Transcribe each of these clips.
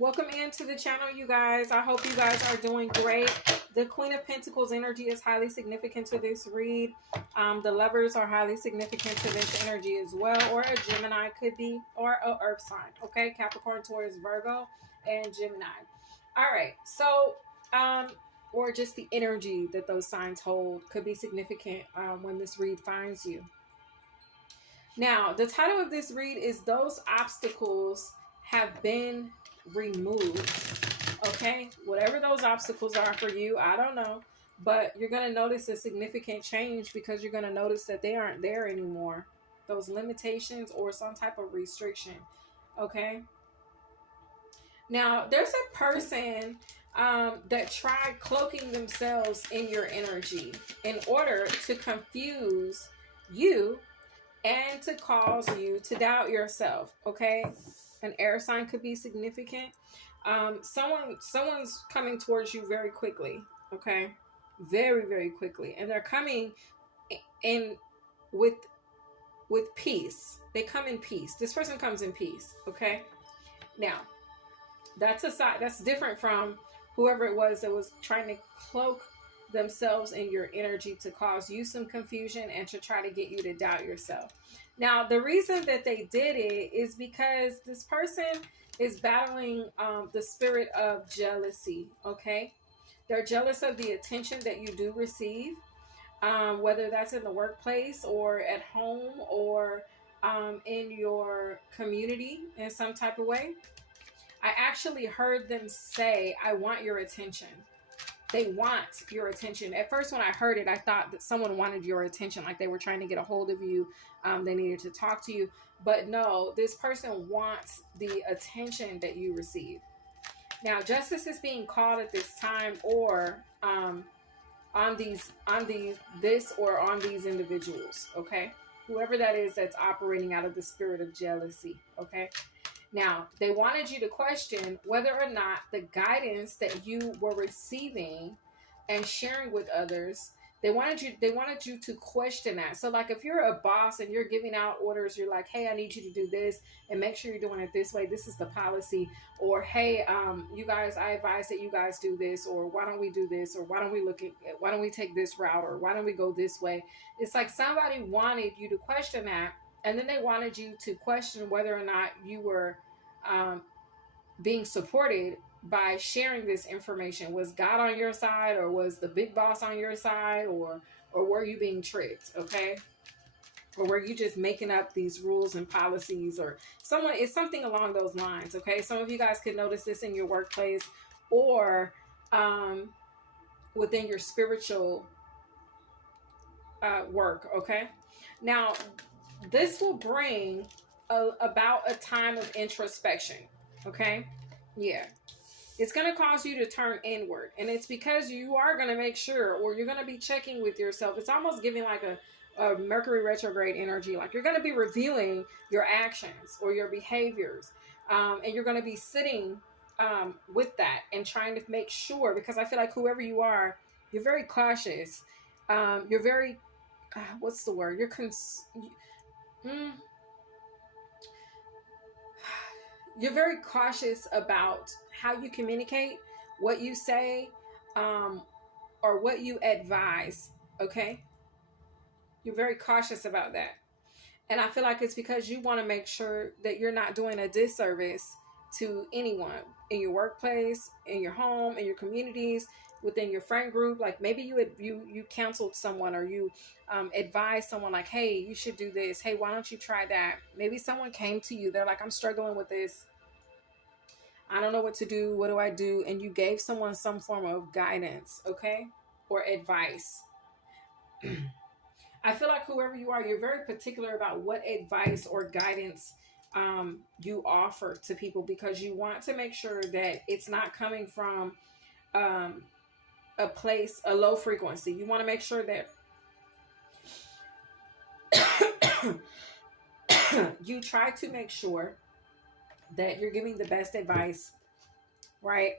Welcome into the channel, you guys. I hope you guys are doing great. The Queen of Pentacles energy is highly significant to this read. The Lovers are highly significant to this energy as well, or a Gemini could be, or a Earth sign. Okay, Capricorn, Taurus, Virgo, and Gemini. All right, so or just the energy that those signs hold could be significant when this read finds you. Now, the title of this read is Those Obstacles Have Been Removed. Okay, whatever those obstacles are for you, I don't know, but you're going to notice a significant change because you're going to notice that they aren't there anymore. Those limitations or some type of restriction. Okay. Now, there's a person that tried cloaking themselves in your energy in order to confuse you and to cause you to doubt yourself. Okay, an air sign could be significant. Someone's coming towards you very quickly. Okay, very quickly, and they're coming in with peace. They come in peace. This person comes in peace. Okay, now that's a side that's different from whoever it was that was trying to cloak themselves in your energy to cause you some confusion and to try to get you to doubt yourself. Now, the reason that they did it is because this person is battling the spirit of jealousy. Okay, they're jealous of the attention that you do receive, whether that's in the workplace or at home or in your community in some type of way. I actually heard them say, I want your attention. They want your attention. At first, when I heard it, I thought that someone wanted your attention, like they were trying to get a hold of you. They needed to talk to you. But no, this person wants the attention that you receive. Now, justice is being called at this time, or on these individuals. Okay, whoever that is that's operating out of the spirit of jealousy. Okay. Now, they wanted you to question whether or not the guidance that you were receiving and sharing with others, they wanted you to question that. So like if you're a boss and you're giving out orders, you're like, hey, I need you to do this and make sure you're doing it this way. This is the policy. Or, hey, you guys, I advise that you guys do this, or why don't we do this? Or why don't we take this route? Or why don't we go this way? It's like somebody wanted you to question that. And then they wanted you to question whether or not you were being supported by sharing this information. Was God on your side, or was the big boss on your side, or were you being tricked? Okay, or were you just making up these rules and policies, or it's something along those lines? Okay, some of you guys could notice this in your workplace or within your spiritual work. Okay, now this will bring about a time of introspection. Okay, yeah, it's going to cause you to turn inward, and it's because you are going to make sure, or you're going to be checking with yourself. It's almost giving like a Mercury retrograde energy, like you're going to be reviewing your actions or your behaviors, and you're going to be sitting with that and trying to make sure, because I feel like whoever you are, you're very cautious. You're very what's the word? You're very cautious about how you communicate, what you say, or what you advise. Okay, you're very cautious about that, and I feel like it's because you want to make sure that you're not doing a disservice to anyone in your workplace, in your home, in your communities, within your friend group. Like maybe you counseled someone, or you advised someone like, hey, you should do this. Hey, why don't you try that? Maybe someone came to you. They're like, I'm struggling with this. I don't know what to do. What do I do? And you gave someone some form of guidance, okay? Or advice. I feel like whoever you are, you're very particular about what advice or guidance you offer to people, because you want to make sure that it's not coming from a place, a low frequency. You want to make sure that you try to make sure that you're giving the best advice, right,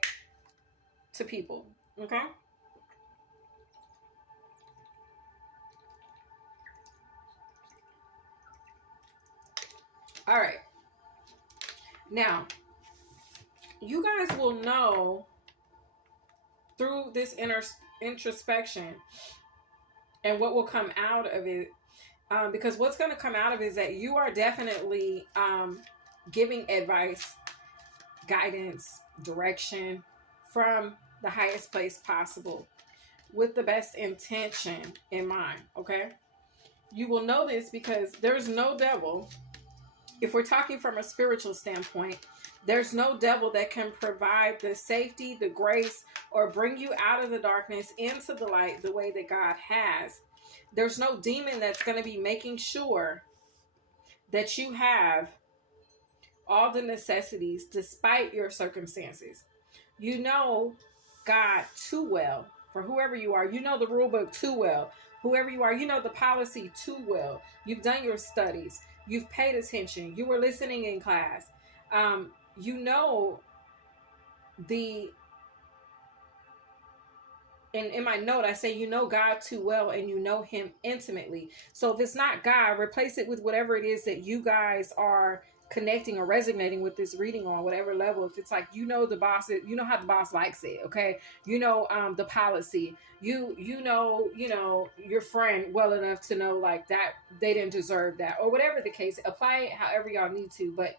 to people. Okay. All right. Now, you guys will know through this introspection and what will come out of it. Because what's going to come out of it is that you are definitely giving advice, guidance, direction from the highest place possible with the best intention in mind, okay? You will know this because there's no devil. If we're talking from a spiritual standpoint, there's no devil that can provide the safety, the grace, or bring you out of the darkness into the light the way that God has. There's no demon that's going to be making sure that you have all the necessities despite your circumstances. You know God too well. For whoever you are, you know the rule book too well. Whoever you are, you know the policy too well. You've done your studies. You've paid attention. You were listening in class. You know in my note, I say, you know God too well and you know him intimately. So if it's not God, replace it with whatever it is that you guys are connecting or resonating with this reading on whatever level. If it's like, you know, the boss, you know how the boss likes it. Okay. You know, the policy, you know, your friend well enough to know like that they didn't deserve that or whatever the case. Apply it however y'all need to, but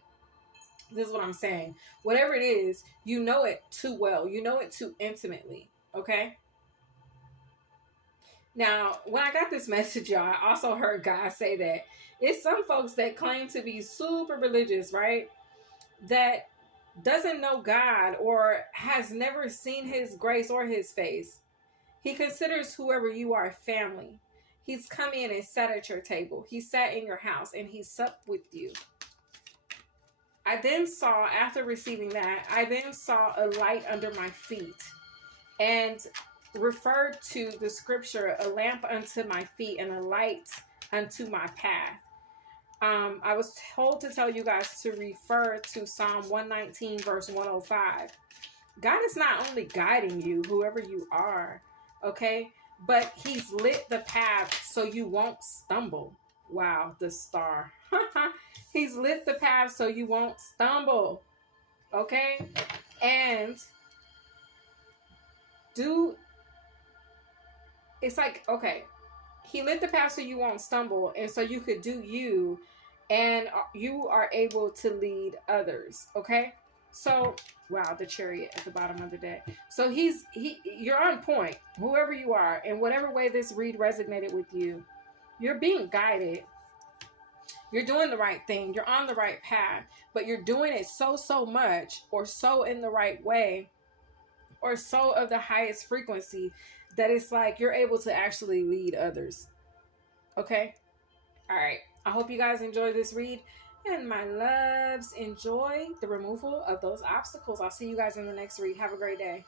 this is what I'm saying. Whatever it is, you know it too well. You know it too intimately. Okay. Now, when I got this message, y'all, I also heard God say that it's some folks that claim to be super religious, right? That doesn't know God or has never seen his grace or his face. He considers whoever you are family. He's come in and sat at your table. He sat in your house and he supped with you. I then saw, after receiving that, I then saw a light under my feet and referred to the scripture, a lamp unto my feet and a light unto my path. I was told to tell you guys to refer to Psalm 119 verse 105. God is not only guiding you, whoever you are, okay, but he's lit the path so you won't stumble. Wow, the star. He's lit the path so you won't stumble, okay? And it's like, okay, he lit the path so you won't stumble and so you could do you and you are able to lead others, okay? So, wow, the chariot at the bottom of the deck. So you're on point, whoever you are, in whatever way this read resonated with you. You're being guided. You're doing the right thing. You're on the right path, but you're doing it so much or so in the right way or so of the highest frequency that it's like you're able to actually lead others. Okay? All right. I hope you guys enjoy this read. And my loves, enjoy the removal of those obstacles. I'll see you guys in the next read. Have a great day.